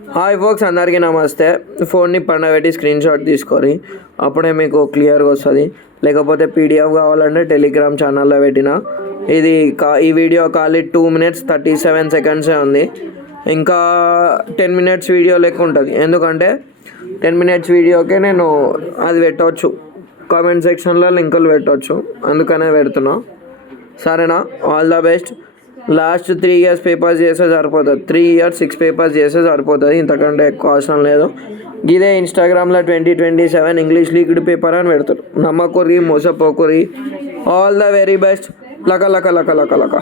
Hi folks, అందరికీ నమస్తే. ఫోన్ని పండబెట్టి స్క్రీన్ షాట్ తీసుకొని అప్పుడే మీకు క్లియర్గా వస్తుంది. లేకపోతే పీడిఎఫ్ కావాలంటే టెలిగ్రామ్ ఛానల్లో పెట్టిన. ఈ వీడియో ఖాళీ 2 minutes 37 seconds ఉంది. ఇంకా 10 minutes వీడియో లెక్క ఉంటుంది. ఎందుకంటే 10 minutes వీడియోకే నేను అది పెట్టవచ్చు, కామెంట్ సెక్షన్లో లింకులు పెట్టవచ్చు. అందుకనే పెడుతున్నా. సరేనా? All the best. Last 3 years papers చేస్తే సరిపోతుంది. 3 years 6 పేపర్స్ చేస్తే సరిపోతుంది. ఇంతకంటే ఎక్కువ అవసరం లేదు. ఇదే ఇన్స్టాగ్రామ్లో 2027 ఇంగ్లీష్ లీక్డ్ పేపర్ అని పెడతారు. నమ్మకుర్రి, మోసపోకుర్రి. All the very best. లక లక లక లక లక.